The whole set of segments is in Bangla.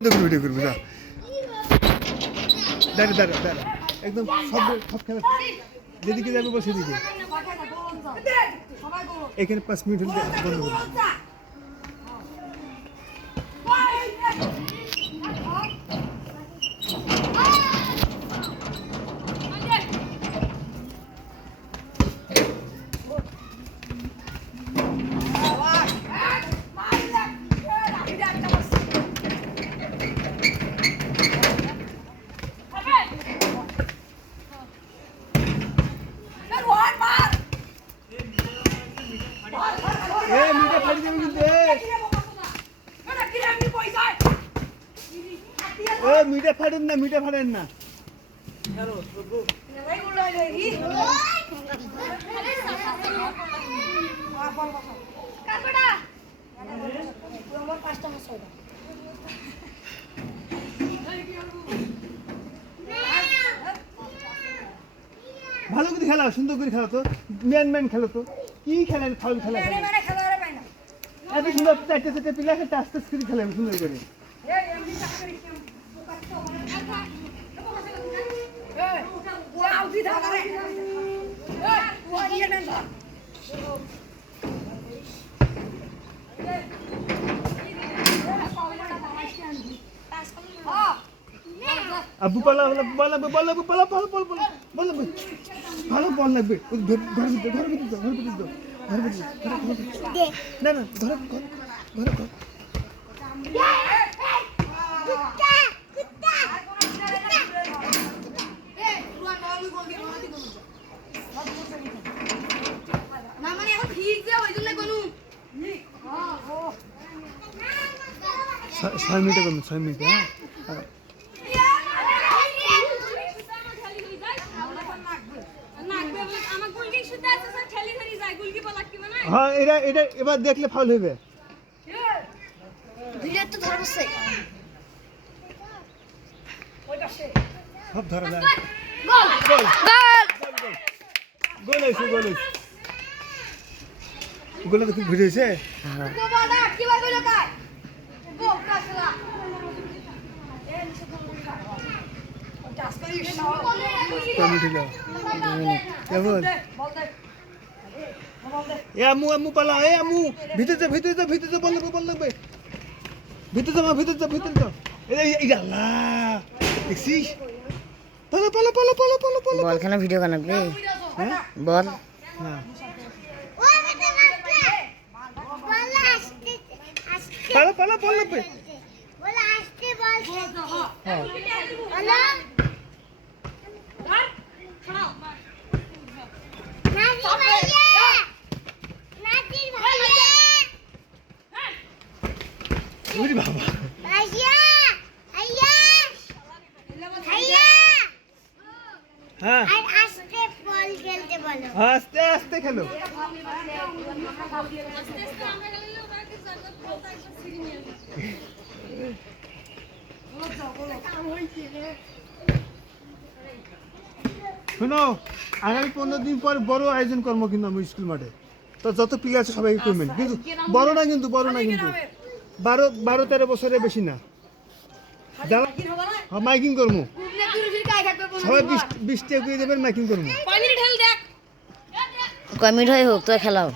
ভিডিও করবি না দাঁড়া দাঁড়া দাঁড়া একদম সব খেলা যেদিকে যাবে বল সেদিকে এখানে 5 মিনিট হলে বন্ধ করবি মিটা ফাড়েন না ভালো করে খেলা সুন্দর করে খেলা তো ম্যান খেলো তো কি খেলেন ফাউল খেলা এত সুন্দর চারটে পিলা খেলতে আস্তে আস্তে খেলেন সুন্দর করে আবু পালা বল ভালো বল লাগবে ঘর না ধর ছয় মিনিট হ্যাঁ হ্যাঁ এটা এবার দেখলে ফাউল হবে সব ধরা যায় গোল তো খুব ভিড় হয়েছে আমু পালা আমু ভিতরে যা বল লাগবে ভিতরে যা এই আল্লাহ দেখছিস পালা বল খেলা ভিডিও বানাবি হ্যাঁ বল হ্যাঁ পালা বল লাগবে বাবা হ্যাঁ আস্তে আস্তে খেলো শোনো আগামী 15 দিন পর বড় আয়োজন করবো কিন্তু আমি স্কুল মাঠে তো যত প্লেয়ার আছে সবাই করবেন কিন্তু বড় না কিন্তু 12-13 বছরের বেশি না মাইকিং করবো সবাই 20 টাকা করে দেবেন মাইকিং করবো কয় মিনিট হয় হোক তো খেলাও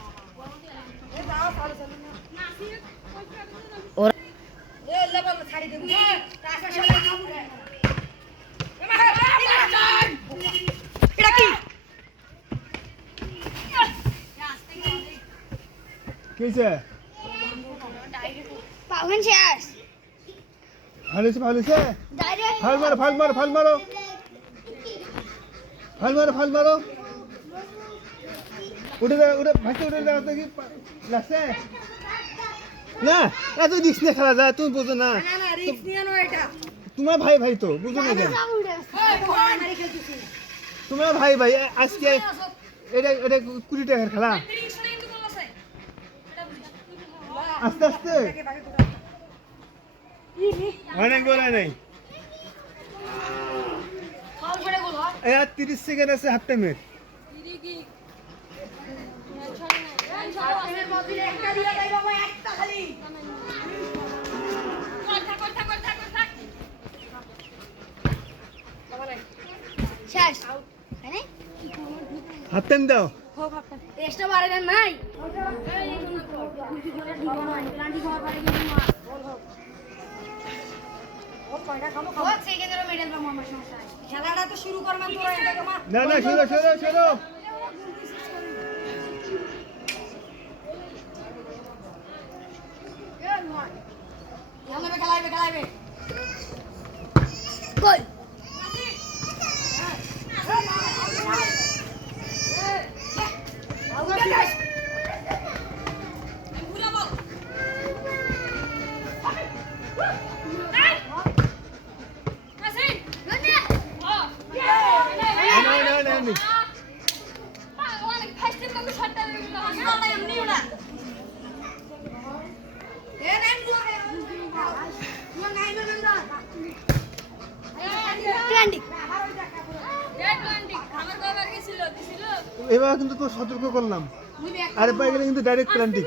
কেছে ফাল মারো উঠে কি লাগছে না এত রিস্ক নিয়ে খেলা যায় তুমি বোঝো না তোমার ভাই তো বুঝো না কেন তোমার ভাই আজকে এটা 20 টাকার খেলা আস্তে অনেক বলা নেই 30 সেকেন্ড আছে হাফ টাইমের একটা দিয়ে দেব একটা খালি কথা হাততেন দাও এক্সট্রা বারে নাই খেলাটা তো শুরু করবেন না না সরো সরো সরো খেলাইবে খেলাইবে কই এবার কিন্তু তো সতর্ক করলাম আরে পাই গেলে কিন্তু ডাইরেক্ট প্ল্যান্টিং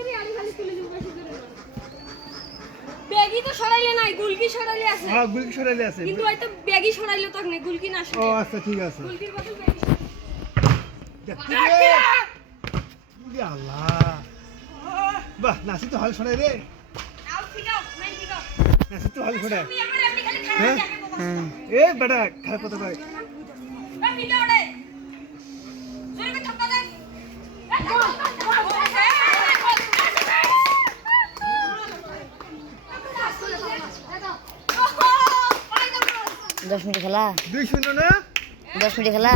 ব্যাগই তো সরাইলে নাই গুলকি সরাইলে আছে হ্যাঁ গুলকি সরাইলে আছে কিন্তু হয়তো ব্যাগই সরাইলে তো না গুলকি না ও সরাইলে আচ্ছা ঠিক আছে গুলকির বদল ব্যাগই দেখতে দে আল্লাহ বাহ নাসি তো হাল ছড়াই রে আউ ঠিকাও নাই ঠিকাও নাসি তো হাল ছড়াই তুই আমরা এমনি খালি খারাপ হ্যাঁ দেখে বাবা এ বেটা খারাপ কথা কয় এই ভিডিও রে জোরে ধাক্কা দেন দশ মিনিট খেলা 2-0 না 10 মিনিট খেলা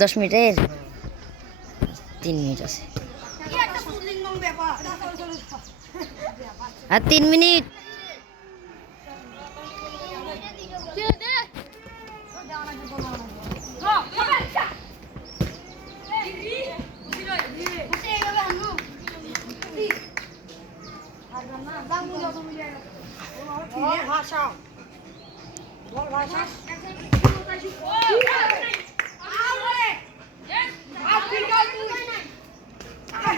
10 মিনিটের 3 মিনিট আছে কি একটা পুলিং ব্যাপার আর 3 মিনিট দে দে হ্যাঁ হবে চা এই বুঝিলো বুঝে এইভাবে আনো আর না দাম বুঝো তুমি যাও বল ভাষা বল ভাষা আরে আপ ঠিক আছে আমা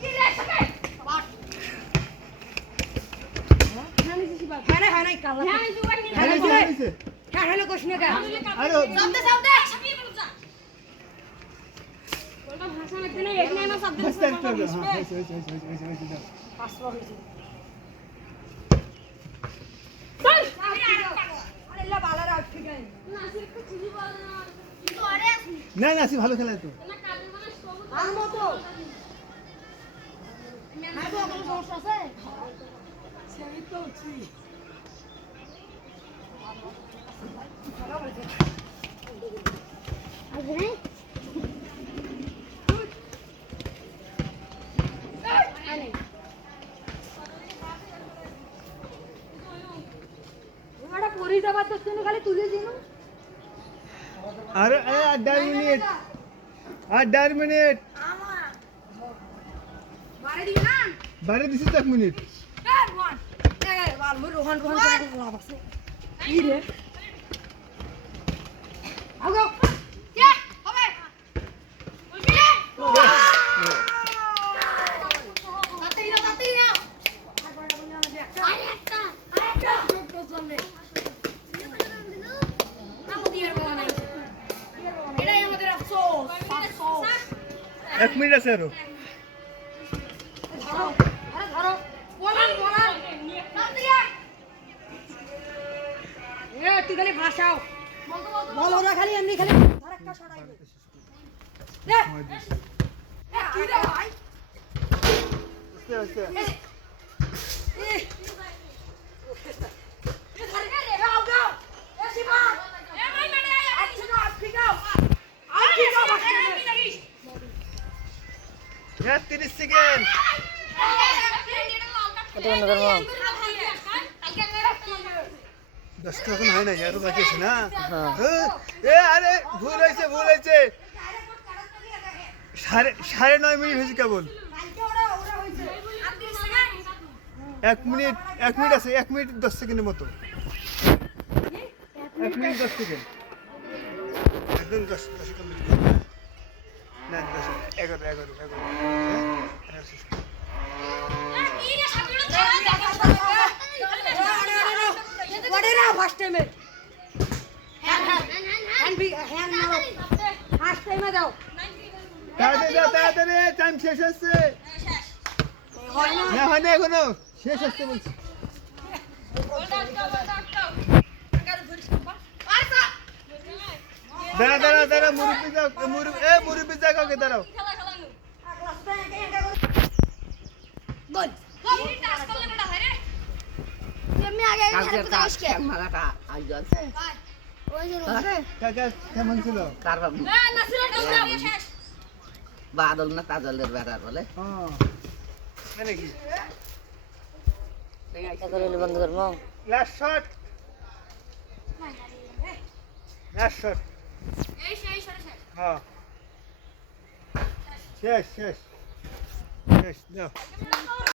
কি রে সবে বাট হ্যাঁ হ্যাঁ নাই কালা হ্যাঁ জুগার নি আরে কি হইছে হ্যাঁ হ্যালো কোশনে কা আরে শব্দ শব্দ সবই বল যা বলটা ভাষা লাগতে না এক না শব্দ ফার্স্ট টাইম তো হ্যাঁ হইছে পাঁচবার হইছে আরে লা বালার আউট ঠিক আছে না আসলে একটু চিনি বল না কিন্তু আরে আসনি না নাসি ভালো খেলায় তো না কাজের মানে সবুজ আর মতো আর তো কোনো সমস্যা আছে সেই তো ছি আগে পরিষেবা তো শুনে খালি তুলে দিন আরে 8 মিনিট 8 মিনিট বারে দিবি না বাইরে দিছি তো 1 মিনিট ওয়ান এই বাল মু রোহন রোহন করে লাভ আছে কি রে আগো কে হবে বলবি রে তাড়াতাড়ি না আরেকটা তো চলে এটাই আমাদের আফসোস 1 মিনিট আছে আরো ধরো আরে ধরো বলান বলান তাড়াতাড়ি তুই খালি ভাষাও বল ওরা খালি এমনি খালি আরেকটা সরাইবে রে কি রে ভাই আস্তে আস্তে 30 সেকেন্ড কত বন্ধ করবো 10 টা এখন হয় না আরো বাকি আছে না হ্যাঁ এ আরে ভুল হয়েছে 9:30 মিনিট হয়েছে কেবল 1 মিনিট আছে 1 মিনিট 10 সেকেন্ডের মতো 1 মিনিট 10 সেকেন্ড একদম 10 সেকেন্ড না 11 ফার্স্ট টাইমে টাইমে দাও তাড়াতাড়ি দাও, তাড়াতাড়ি, টাইম শেষ হচ্ছে। হয় না না, হয় না এখনো, শেষ হচ্ছে বলছি। দাঁড়া, দাঁড়া, দাঁড়া, মুরব্বি যাও, মুরব্বি যাও, কাউকে দাঁড়াও। কাকা কেমন ছিল? বাদল না কাজলের বেড়ার বলে ও, তাই নাকি? বন্ধ করবো লাস্ট শট, লাস্ট শট। হ্যাঁ, শেষ, শেষ, শেষ, দাও।